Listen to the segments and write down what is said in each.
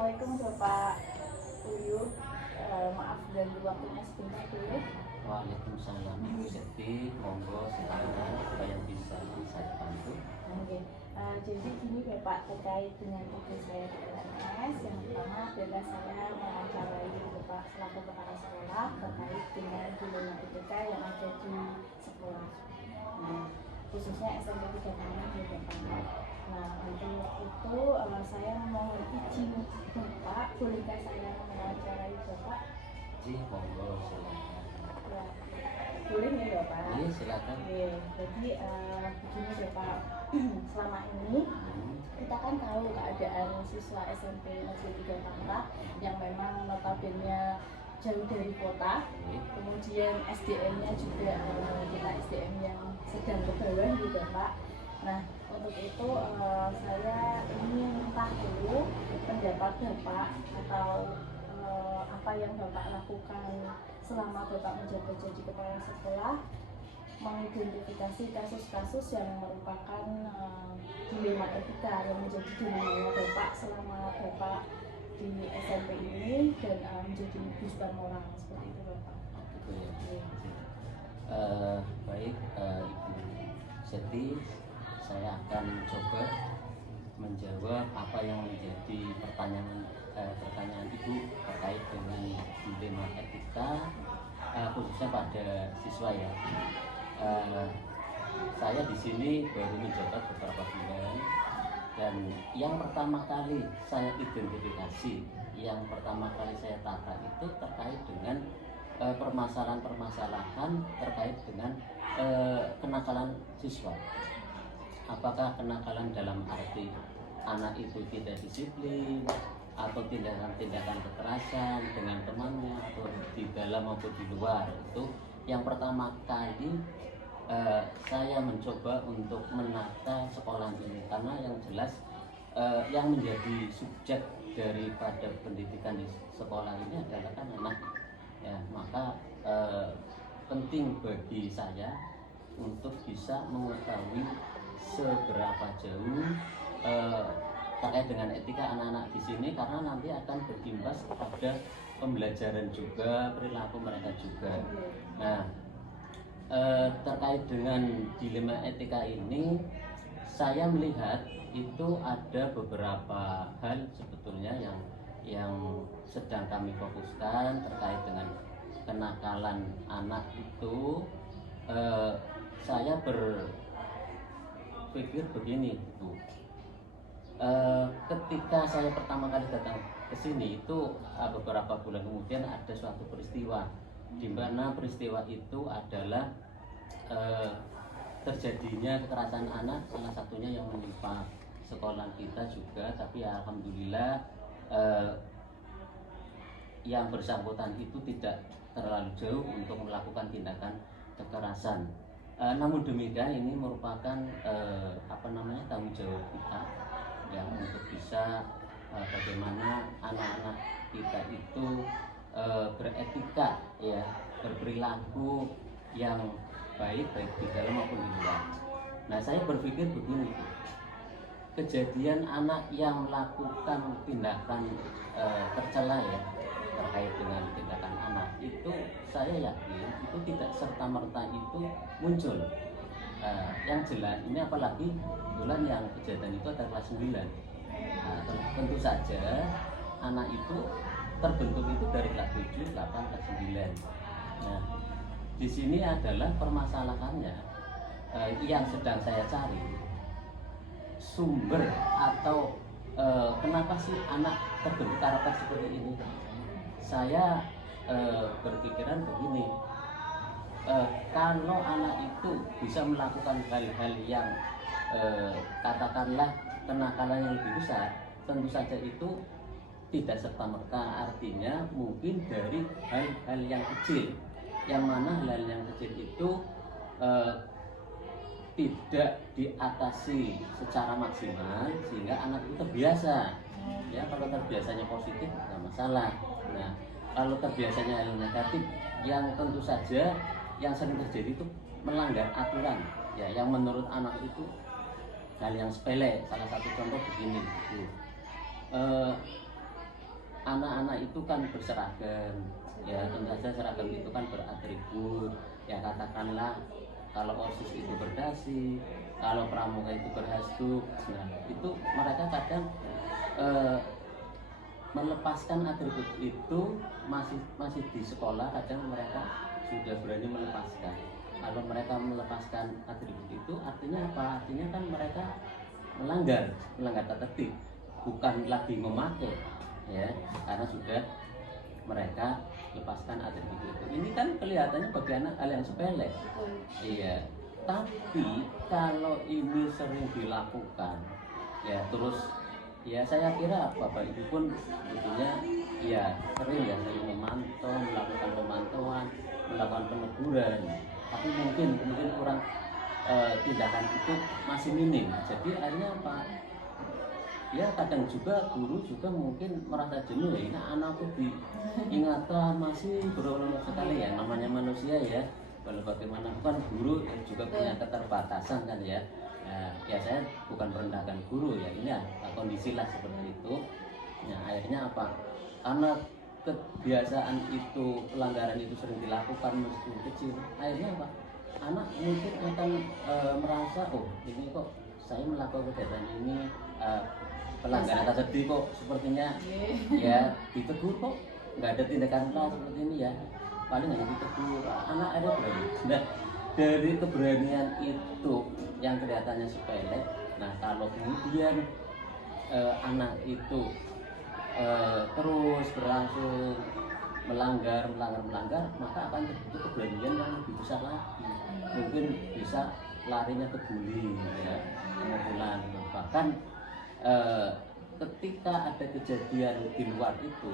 Assalamualaikum Bapak Uyuh. Maaf ganggu waktunya sebentar dulu. Waalaikumsalam Ibu Seti, monggo silakan apa yang bisa saya bantu. Oke. Jadi gini Bapak, terkait dengan tugas saya di PNS, yang pertama adalah saya mewawancarai Bapak selaku kepala sekolah terkait dengan dilema IPK yang ada di sekolah. Nah, khususnya SMP 36 ya Bapak. Nah, untuk itu saya mohon izin Bapak, bolehkah saya mewawancarai Bapak? Ji, monggo silakan. Ya, boleh ya Bapak? Iya, silakan. Oke, jadi begini Bapak, selama ini kita kan tahu keadaan siswa SMP Negeri 3 Tangerang yang memang notabene jauh dari kota, kemudian SDM-nya juga kita SDM yang sedang ke bawah gitu Pak. Nah, untuk itu saya ingin tahu pendapat Bapak atau apa yang Bapak lakukan selama Bapak menjabat jadi kepala sekolah, mengidentifikasi kasus-kasus yang merupakan dilema etika yang menjadi dilema Bapak selama Bapak di SMP ini dan menjadi booster moral seperti itu Bapak. Gitu ya. Baik, Ibu Seti, saya akan coba menjawab apa yang menjadi pertanyaan Ibu terkait dengan dilema etika, khususnya pada siswa ya. Saya di sini baru menjabat beberapa bulan, dan yang pertama kali saya identifikasi, yang pertama kali saya tata itu terkait dengan permasalahan-permasalahan terkait dengan kenakalan siswa. Apakah kenakalan dalam arti anak itu tidak disiplin, atau tindakan-tindakan kekerasan dengan temannya, atau di dalam maupun di luar. Itu yang pertama kali saya mencoba untuk menata sekolah ini, karena yang jelas yang menjadi subjek daripada pendidikan di sekolah ini adalah kan anak ya. Maka penting bagi saya untuk bisa mengetahui seberapa jauh terkait dengan etika anak-anak di sini, karena nanti akan berimbas pada pembelajaran juga, perilaku mereka juga. Nah, terkait dengan dilema etika ini, saya melihat itu ada beberapa hal sebetulnya yang sedang kami fokuskan terkait dengan kenakalan anak itu. Saya berpikir begini, Bu. Ketika saya pertama kali datang ke sini itu beberapa bulan kemudian ada suatu peristiwa, di mana peristiwa itu adalah terjadinya kekerasan anak, salah satunya yang menimpa sekolah kita juga. Tapi alhamdulillah yang bersangkutan itu tidak terlalu jauh untuk melakukan tindakan kekerasan. Namun demikian ini merupakan tanggung jawab kita ya, untuk bisa bagaimana anak-anak kita itu beretika ya, berperilaku yang baik di dalam maupun di luar. Nah, saya berpikir begini, kejadian anak yang melakukan tindakan tercela ya terkait dengan tindakan anak itu, saya yakin itu tidak serta-merta itu muncul. Yang jelas ini apalagi bulan yang kejadian itu adalah kelas 9. Tentu saja anak itu terbentuk itu dari kelas 7, 8, kelas 9. Nah, di sini adalah permasalahannya yang sedang saya cari sumber atau kenapa sih anak terbentuk karakter seperti ini. Saya berpikiran begini, kalau anak itu bisa melakukan hal-hal yang katakanlah kenakalan yang lebih besar, tentu saja itu tidak serta-merta artinya mungkin dari hal-hal yang kecil, yang mana hal-hal yang kecil itu tidak diatasi secara maksimal sehingga anak itu terbiasa. Ya, kalau terbiasanya positif nggak masalah. Nah, kalau terbiasanya hal negatif yang tentu saja yang sering terjadi itu melanggar aturan ya, yang menurut anak itu hal yang sepele. Salah satu contoh begini, anak-anak itu kan berseragam, ya tentu saja seragam itu kan beratribut, ya katakanlah kalau OSIS itu berdasi, kalau pramuka itu berhasduk. Nah itu mereka kadang eh, melepaskan atribut itu masih masih di sekolah, kadang mereka sudah berani melepaskan. Kalau mereka melepaskan atribut itu artinya apa? Artinya kan mereka melanggar tata tertib, bukan lagi memakai, ya, karena sudah mereka lepaskan atribut itu. Ini kan kelihatannya bagi anak hal yang sepele, iya. Tapi kalau ini sering dilakukan, ya terus, ya saya kira Bapak Ibu pun tentunya ya sering memantau, melakukan pemantauan, melakukan peneguran. Tapi mungkin kurang, tindakan itu masih minim. Jadi akhirnya apa? Ya kadang juga guru juga mungkin merasa jenuh, ya ini anakku diingatan masih berulang sekali, ya namanya manusia ya. Kalau bagaimana kan guru juga punya keterbatasan kan ya. Ya saya bukan merendahkan guru ya, ini ya kondisi lah seperti itu. Nah akhirnya apa? Karena kebiasaan itu, pelanggaran itu sering dilakukan meskipun kecil, akhirnya apa? Anak mungkin akan merasa, oh ini kok saya melakukan kegiatan ini, pelanggaran tadi kok sepertinya ya ditegur, kok nggak ada tindakan keras seperti ini ya, paling hanya ditegur, anak ada berani. Nah dari keberanian itu yang kelihatannya sepele, nah kalau kemudian anak itu terus berlangsung melanggar, maka akan terbentuk keberanian yang lebih besar lagi. Mungkin bisa larinya ke bullying, ya, pemukulan. Bahkan ketika ada kejadian di luar itu,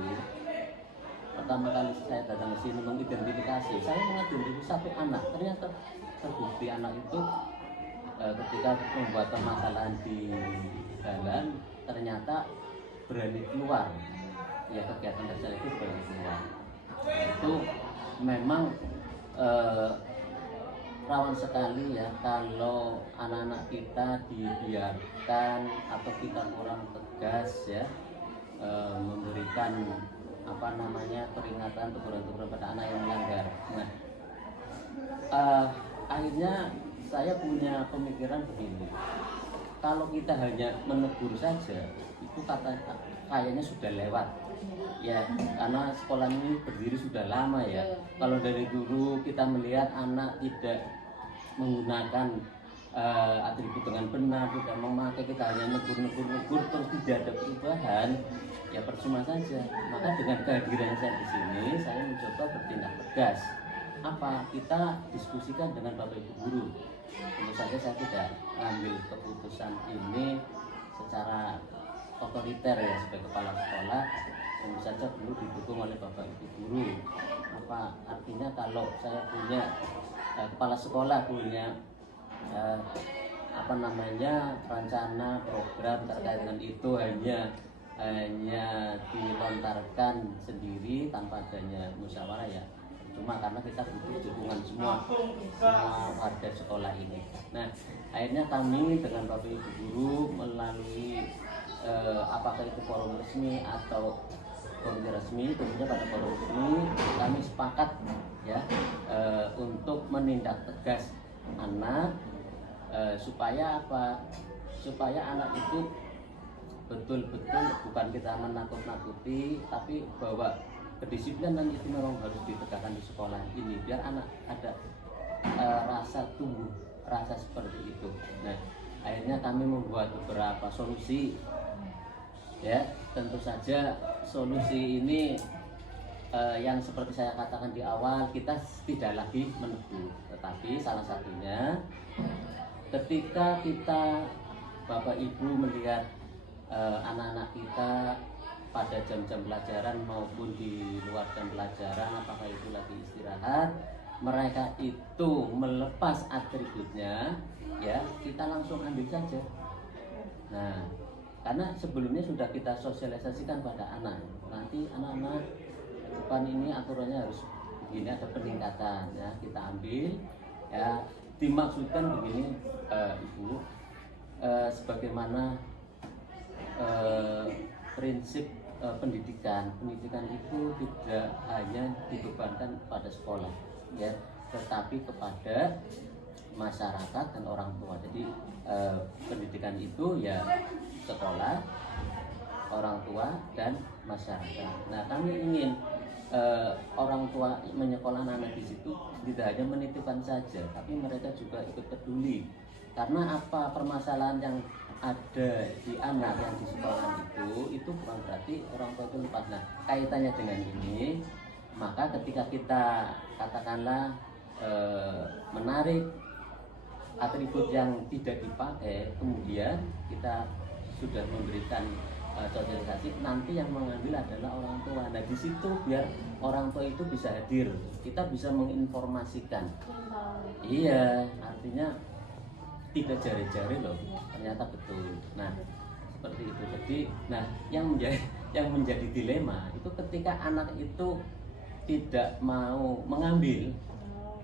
pertama kali saya datang ke sini mengidentifikasi, saya mengidentifikasi satu anak, ternyata terbukti anak itu ketika membuat permasalahan di jalan ternyata berani keluar, ya kegiatan dasar itu berani keluar. Itu memang rawan sekali ya kalau anak-anak kita dibiarkan atau kita kurang tegas ya, memberikan peringatan, teguran-teguran pada anak yang melanggar. Nah akhirnya saya punya pemikiran begini, kalau kita hanya menegur saja itu kayaknya sudah lewat ya, karena sekolah ini berdiri sudah lama ya. Kalau dari dulu kita melihat anak tidak menggunakan atribut dengan benar, tidak memakai, kita hanya negur terus tidak ada perubahan, ya percuma saja. Maka dengan kehadiran saya di sini, saya mencoba bertindak tegas. Apa? Kita diskusikan dengan Bapak Ibu guru. Tentu saja saya tidak mengambil keputusan ini secara otoriter ya sebagai kepala sekolah. Tentu saja perlu didukung oleh Bapak Ibu guru. Apa artinya kalau saya punya kepala sekolah punya rencana program terkait dengan itu hanya dilontarkan sendiri tanpa adanya musyawarah, ya cuma karena kita butuh dukungan semua warga sekolah ini. Nah akhirnya kami dengan Bapak Ibu guru melalui apakah itu forum resmi atau forum resmi, tentunya pada forum resmi kami sepakat ya untuk menindak tegas anak, supaya apa? Supaya anak itu betul-betul bukan kita menakut-nakuti, tapi bahwa kedisiplinan itu memang harus ditegakkan di sekolah ini biar anak ada rasa tumbuh rasa seperti itu. Nah akhirnya kami membuat beberapa solusi ya. Tentu saja solusi ini yang seperti saya katakan di awal, kita tidak lagi menegur, tetapi salah satunya ketika kita Bapak Ibu melihat anak-anak kita pada jam-jam pelajaran maupun di luar jam pelajaran, apakah itu lagi istirahat, mereka itu melepas atributnya, ya kita langsung ambil saja. Nah karena sebelumnya sudah kita sosialisasikan pada anak, nanti anak-anak depan ini aturannya harus begini, ada peningkatan ya, kita ambil ya, dimaksudkan begini Ibu, sebagaimana prinsip pendidikan itu tidak hanya dibebankan pada sekolah ya, tetapi kepada masyarakat dan orang tua. Jadi pendidikan itu ya sekolah, orang tua dan masyarakat. Nah, kami ingin orang tua menyekolahkan anak di situ tidak hanya menitipkan saja, tapi mereka juga ikut peduli. Karena apa, permasalahan yang ada di anak yang di sekolah itu bukan berarti orang tua itu lepas. Nah, kaitannya dengan ini, maka ketika kita katakanlah menarik atribut yang tidak dipakai, kemudian kita sudah memberikan sosialisasi, nanti yang mengambil adalah orang tua. Nah, di situ biar orang tua itu bisa hadir, kita bisa menginformasikan. Iya, artinya tidak jari-jari loh, ternyata betul. Nah, seperti itu. Jadi, nah yang menjadi dilema itu ketika anak itu tidak mau mengambil,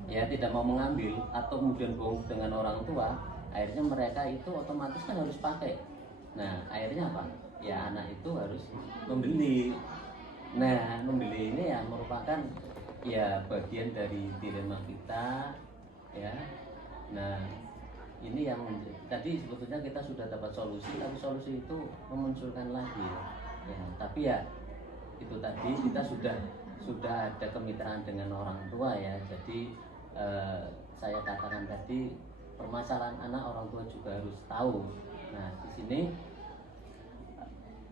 ya tidak mau mengambil atau kemudian bohong dengan orang tua, akhirnya mereka itu otomatis kan harus pakai. Nah, akhirnya apa? Ya anak itu harus membeli. Nah, membeli ini ya merupakan ya bagian dari dilema kita, ya. Nah, ini yang tadi sebetulnya kita sudah dapat solusi, tapi solusi itu memunculkan lagi, ya. Tapi ya itu tadi kita sudah ada kemitraan dengan orang tua ya. Jadi saya katakan tadi permasalahan anak orang tua juga harus tahu. Nah, di sini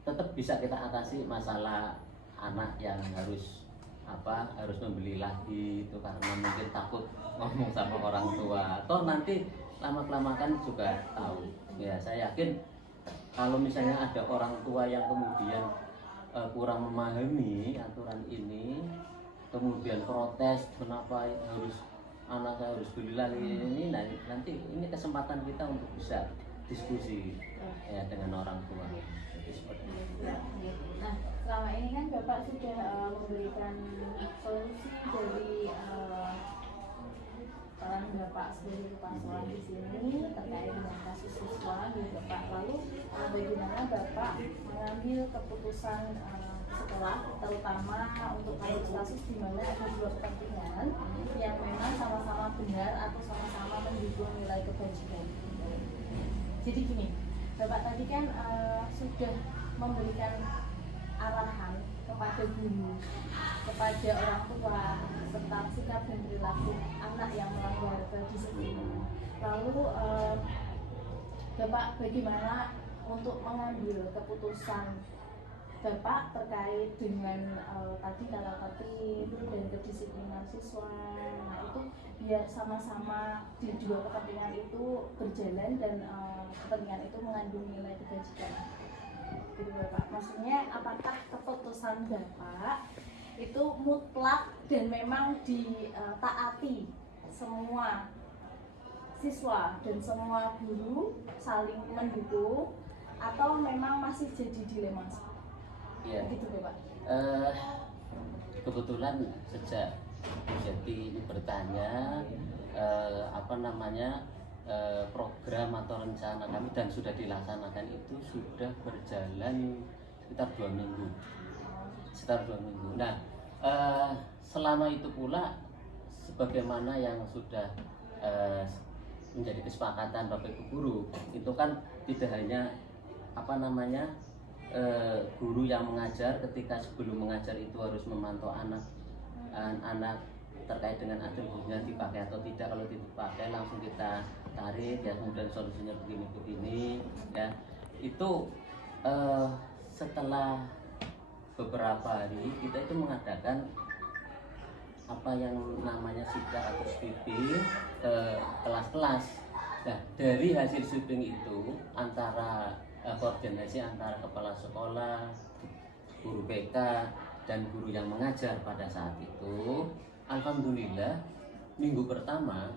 tetap bisa kita atasi masalah anak yang harus membeli lagi itu karena mungkin takut ngomong sama orang tua, atau nanti lama-kelamaan juga tahu. Ya, saya yakin kalau misalnya ada orang tua yang kemudian kurang memahami aturan ini, kemudian protes kenapa anak saya harus beli lagi ini, nah, nanti ini kesempatan kita untuk bisa diskusi ya dengan orang tua. Jadi seperti itu. Nah, selama ini kan Bapak sudah memberikan solusi dari peran Bapak sebagai kepala sekolah di sini terkait dengan kasus siswa di Bapak. Lalu bagaimana Bapak mengambil keputusan sekolah, terutama untuk kasus-kasus di mana ada dua kepentingan yang memang sama-sama benar atau sama-sama mendukung nilai kebajikan. Jadi gini, Bapak tadi kan sudah memberikan arahan kepada guru, kepada orang tua tentang sikap dan perilaku anak yang melanggar kedisiplinan. Lalu Bapak bagaimana untuk mengambil keputusan Bapak terkait dengan tadi kata tertib dan kedisiplinan siswa. Nah, itu biar sama-sama di dua kepentingan itu berjalan dan kepentingan itu mengandung nilai kebajikan. Gitu Bapak. Maksudnya apakah keputusan Bapak itu mutlak dan memang ditaati semua siswa dan semua guru saling mendukung, atau memang masih jadi dilema? Ya, gitu Bapak. Kebetulan sejak jadi ini bertanya program atau rencana kami dan sudah dilaksanakan itu sudah berjalan sekitar 2 minggu. Nah, selama itu pula sebagaimana yang sudah menjadi kesepakatan Bapak Ibu guru, itu kan tidak hanya guru yang mengajar, ketika sebelum mengajar itu harus memantau anak terkait dengan atributnya dipakai atau tidak. Kalau tidak dipakai langsung kita tarik ya, kemudian solusinya begini ya. Itu setelah beberapa hari kita itu mengadakan apa yang namanya sidak atau sweeping kelas-kelas. Nah, dari hasil sweeping itu antara koordinasi antara kepala sekolah, guru BK dan guru yang mengajar pada saat itu, alhamdulillah minggu pertama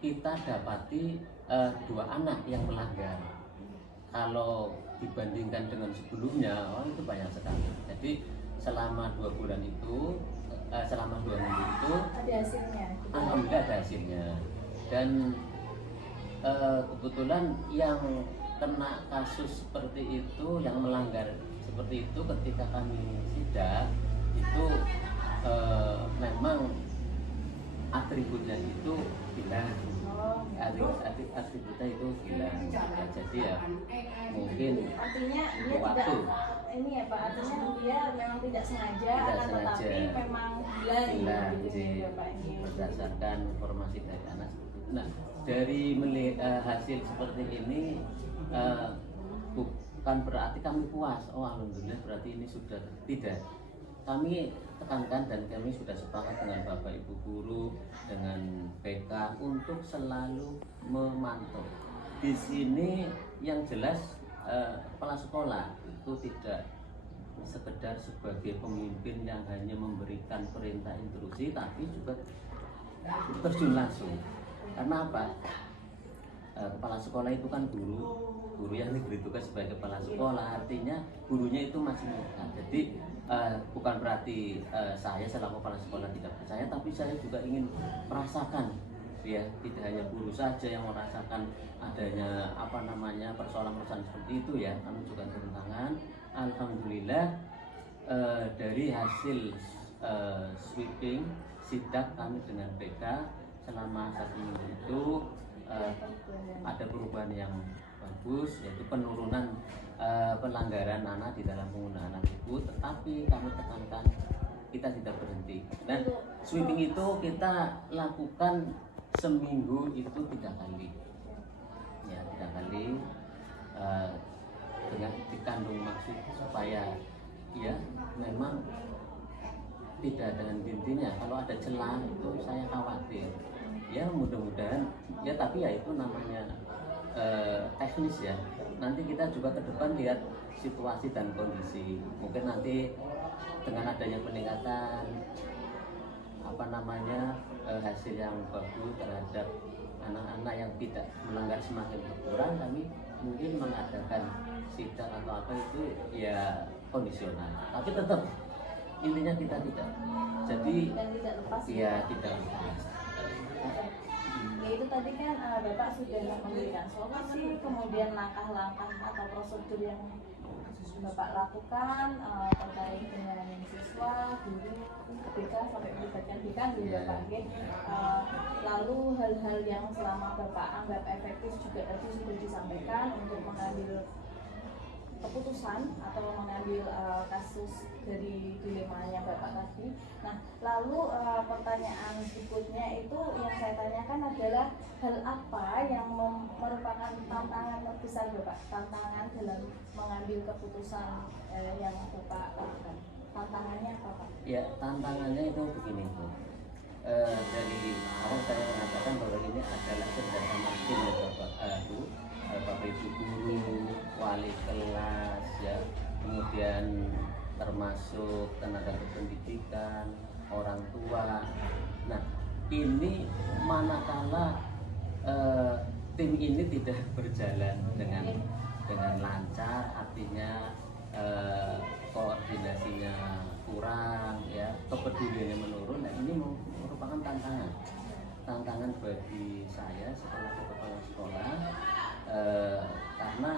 kita dapati 2 anak yang melanggar. Kalau dibandingkan dengan sebelumnya, itu banyak sekali. Jadi selama 2 bulan itu, selama 2 minggu itu ada hasilnya. Alhamdulillah ada hasilnya. Dan kebetulan yang kena kasus seperti itu, yang melanggar seperti itu ketika kami sidak itu memang atributnya itu hilang. Atributnya itu hilang ya, jadi ya mungkin artinya dia waktu tidak ini ya Pak, artinya dia memang tidak sengaja, Tidak tetapi sengaja. memang hilang gitu Jadi, ya Bapak ini. berdasarkan informasi dari anak seperti itu. Nah, dari hasil seperti ini bukan berarti kami puas. Oh, alhamdulillah berarti ini sudah tidak. Kami tekankan dan kami sudah sepakat dengan Bapak Ibu guru, dengan PK untuk selalu memantau. Di sini yang jelas kepala sekolah itu tidak sekedar sebagai pemimpin yang hanya memberikan perintah instruksi, tapi juga terjun langsung. Karena apa? Kepala sekolah itu kan guru yang diberi tugas sebagai kepala sekolah, artinya gurunya itu masih muda. Jadi bukan berarti saya selaku kepala sekolah tidak percaya, tapi saya juga ingin merasakan, ya, tidak hanya guru saja yang merasakan adanya persoalan-persoalan seperti itu, ya. Kami juga turun tangan. Alhamdulillah dari hasil sweeping sidak kami dengan PK selama 1 minggu itu ada perubahan yang bagus, yaitu penurunan pelanggaran anak di dalam penggunaan atribut. Tetapi kami tekankan kita tidak berhenti, dan sweeping itu kita lakukan seminggu itu 3 kali, ya, 3 kali dengan dikandung maksud supaya ya memang tidak ada henti-hentinya. Kalau ada celah itu saya khawatir, ya mudah-mudahan ya, tapi ya itu namanya teknis, ya. Nanti kita juga ke depan lihat situasi dan kondisi. Mungkin nanti dengan adanya peningkatan hasil yang bagus terhadap anak-anak yang tidak melanggar semakin berkurang, kami mungkin mengadakan sidak atau apa itu ya kondisional. Tapi tetap intinya kita tidak. Jadi dan tidak lepas ya tidak lepas. Ya itu tadi kan Bapak sudah memberikan solusi, kemudian langkah-langkah atau prosedur yang Bapak lakukan terkait dengan siswa, guru, BK sampai melibatkan BK gitu Bapak. Lalu hal-hal yang selama Bapak anggap efektif juga tadi sudah disampaikan untuk mengambil keputusan atau mengambil kasus dari dilemanya Bapak tadi. Nah, lalu pertanyaan berikutnya itu yang saya tanyakan adalah hal apa yang merupakan tantangan terbesar Bapak? Tantangan dalam mengambil keputusan yang Bapak lakukan. Tantangannya apa Pak? Ya, tantangannya itu begini Bu. Dari awal saya mengatakan bahwa ini adalah kerjasama tim ya Bapak Ibu guru, wali kelas, ya, kemudian termasuk tenaga kependidikan, orang tua. Nah, ini manakala tim ini tidak berjalan dengan lancar, artinya koordinasinya kurang, ya, kepeduliannya menurun. Nah, ini merupakan tantangan bagi saya sebagai kepala sekolah, karena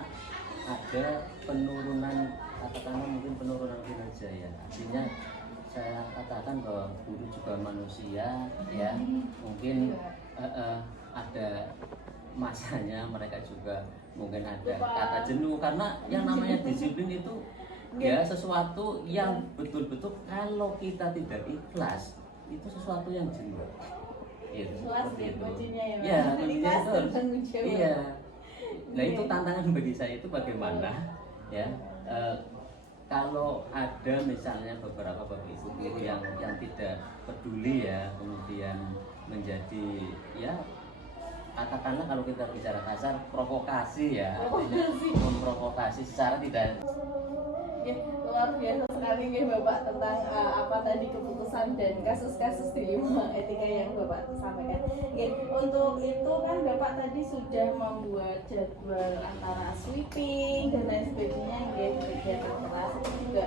ada penurunan, katakanlah mungkin penurunan kinerja, ya. Artinya saya katakan bahwa guru juga manusia, ya, mungkin ada masanya mereka juga mungkin ada kata jenuh, karena yang namanya disiplin itu ya sesuatu yang betul-betul kalau kita tidak ikhlas itu sesuatu yang jenuh. Itu seperti itu. Ya, kuncinya itu. Iya. Nah, itu tantangan bagi saya itu bagaimana, ya, kalau ada misalnya beberapa bapak ibu guru yang tidak peduli, ya, kemudian menjadi, ya, katakanlah kalau kita bicara kasar provokasi, ya, artinya memprovokasi secara tidak. Ya, luar biasa sekali nih Bapak tentang apa tadi keputusan dan kasus-kasus dilema etika yang Bapak sampaikan. Untuk itu kan Bapak tadi sudah membuat jadwal antara sweeping dan lain sebagainya, kegiatan kelas itu juga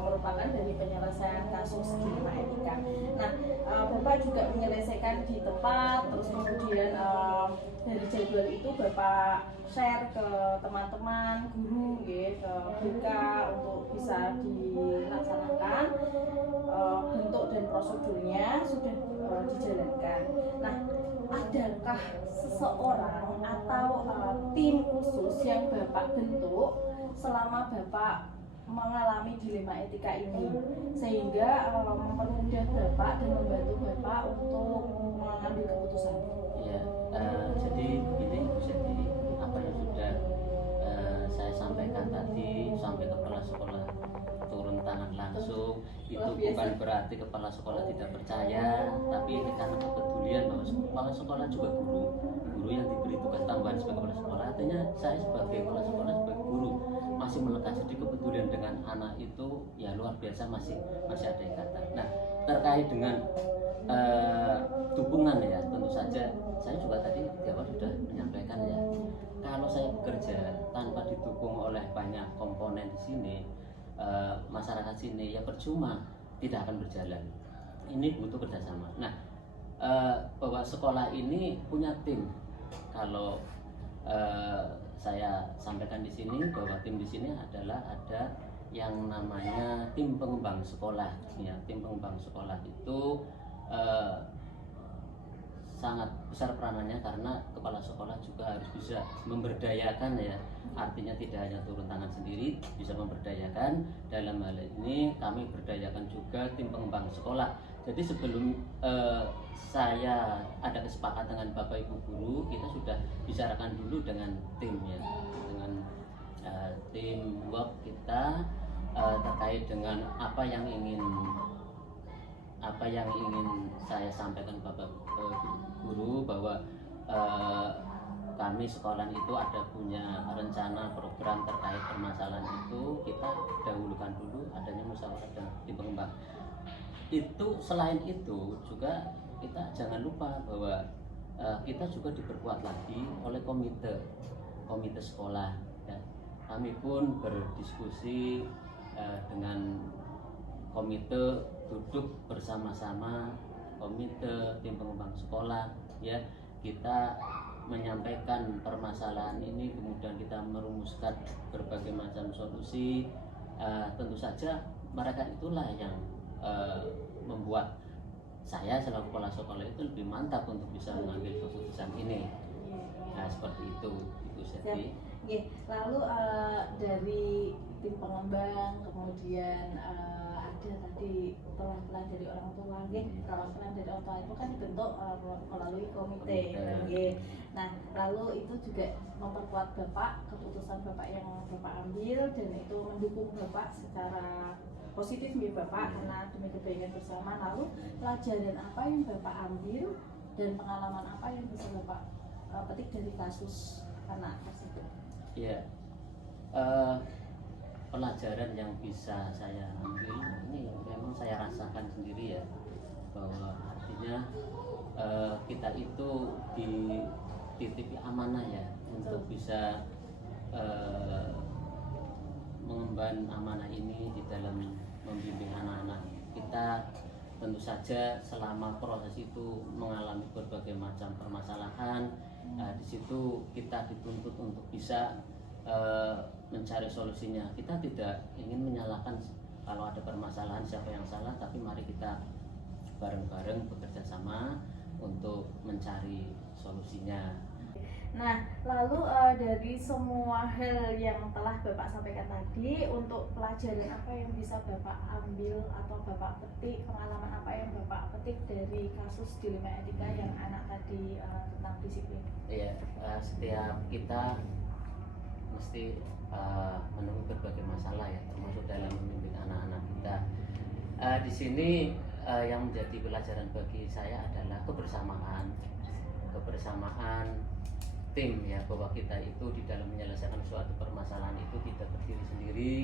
merupakan dari penyelesaian kasus dilema etika. Nah, Bapak juga menyelesaikan di tempat, terus kemudian dari jadwal itu Bapak share ke teman-teman, guru, ke BK untuk bisa dilaksanakan. Bentuk dan prosedurnya sudah dijalankan. Nah, adakah seseorang atau tim khusus yang Bapak bentuk selama Bapak mengalami dilema etika ini, sehingga mempermudah Bapak dan membantu Bapak untuk mengambil keputusan? Ya, jadi ini jadi apa yang sudah saya sampaikan tadi, sampai kepala sekolah turun tangan langsung. Itu bukan berarti kepala sekolah tidak percaya, tapi ini karena kepedulian bahwa kepala sekolah juga guru yang diberi tugas tambahan sebagai kepala sekolah. Artinya saya sebagai kepala sekolah, sebagai guru, masih melekat. Jadi kepedulian dengan anak itu ya luar biasa, masih ada ikatan. Nah, terkait dengan dukungan ya, tentu saja saya juga tadi di awal sudah menyampaikan ya, kalau saya bekerja tanpa didukung oleh banyak komponen di sini, masyarakat sini, ya percuma, tidak akan berjalan. Ini butuh kerjasama. Nah, bahwa sekolah ini punya tim. Kalau saya sampaikan di sini bahwa tim di sini adalah ada yang namanya tim pengembang sekolah. Ya, tim pengembang sekolah itu sangat besar peranannya, karena kepala sekolah juga harus bisa memberdayakan ya, artinya tidak hanya turun tangan sendiri, bisa memberdayakan. Dalam hal ini kami berdayakan juga tim pengembang sekolah. Jadi sebelum saya ada kesepakatan dengan Bapak Ibu guru, kita sudah bicarakan dulu dengan timnya, dengan tim work kita terkait dengan apa yang ingin saya sampaikan Bapak guru, bahwa kami sekolah itu ada punya rencana program terkait permasalahan itu. Kita dahulukan dulu adanya musyawarah dan tim pengembang. Itu selain itu juga kita jangan lupa bahwa kita juga diperkuat lagi oleh komite sekolah ya. Kami pun berdiskusi dengan komite, duduk bersama-sama komite tim pengembang sekolah ya, kita menyampaikan permasalahan ini, kemudian kita merumuskan berbagai macam solusi. Tentu saja mereka itulah yang membuat saya selaku kepala sekolah itu lebih mantap untuk bisa mengambil keputusan ini. Nah, seperti itu Ibu Seti. Lalu dari tim pengembang, kemudian ada tadi perwakilan dari orang tua, perwakilan dari orang tua itu kan dibentuk melalui komite. Nah, lalu itu juga memperkuat Bapak, keputusan Bapak yang Bapak ambil, dan itu mendukung Bapak secara positif nih Bapak, karena demi kebaikan bersama. Lalu pelajaran apa yang Bapak ambil dan pengalaman apa yang bisa Bapak petik dari kasus anak tersebut? Iya, pelajaran yang bisa saya ambil ini yang memang saya rasakan sendiri ya, bahwa artinya kita itu dititipi amanah ya, untuk bisa mengemban amanah ini di dalam membimbing anak-anak kita. Tentu saja selama proses itu mengalami berbagai macam permasalahan, di situ kita dituntut untuk bisa mencari solusinya. Kita tidak ingin menyalahkan kalau ada permasalahan siapa yang salah, tapi mari kita bareng-bareng bekerja sama untuk mencari solusinya. Nah, lalu dari semua hal yang telah Bapak sampaikan tadi, untuk pelajaran apa yang bisa Bapak ambil atau Bapak petik, pengalaman apa yang Bapak petik dari kasus dilema etika yang anak tadi tentang disiplin? Iya, setiap kita mesti menemui berbagai masalah ya, termasuk dalam memimpin anak-anak kita. Di sini yang menjadi pelajaran bagi saya adalah kebersamaan tim ya, bahwa kita itu di dalam menyelesaikan suatu permasalahan itu tidak berdiri sendiri,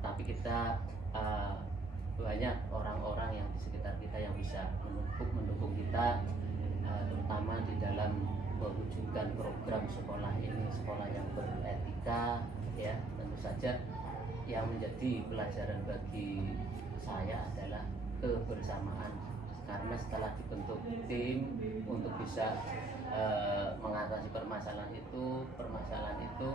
tapi kita banyak orang-orang yang di sekitar kita yang bisa mendukung kita, terutama di dalam mewujudkan program sekolah ini, sekolah yang beretika ya. Tentu saja yang menjadi pelajaran bagi saya adalah kebersamaan, karena setelah dibentuk tim untuk bisa mengatasi permasalahan itu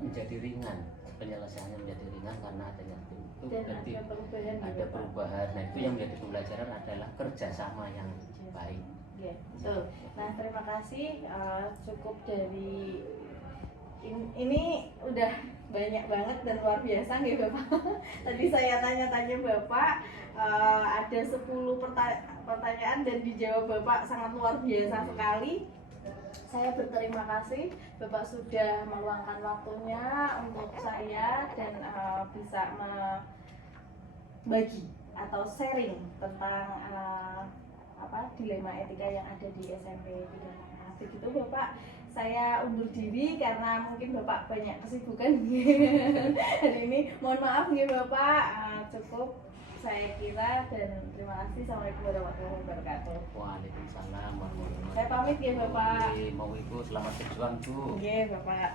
menjadi ringan, penyelesaiannya menjadi ringan karena adanya tim itu. Dan Berarti ada perubahan ada gitu, Pak. perubahan. Nah, itu yang menjadi pembelajaran adalah kerjasama yang baik. Iya, betul. Nah, terima kasih. Cukup dari ini udah banyak banget dan luar biasa nih Bapak. Tadi saya tanya-tanya Bapak, ada 10 pertanyaan dan dijawab Bapak sangat luar biasa sekali. Saya berterima kasih Bapak sudah meluangkan waktunya untuk saya dan bisa bagi atau sharing tentang dilema etika yang ada di SMP 3 Begitu Bapak, saya undur diri karena mungkin Bapak banyak kesibukan hari ini. Mohon maaf nih Bapak, cukup saya kira, dan terima kasih. Assalamualaikum warahmatullahi wabarakatuh. Waalaikumsalam warahmatullahi wabarakatuh. Saya pamit ya Bapak. Mau Ibu selamat berjuang Bu. Iya Bapak.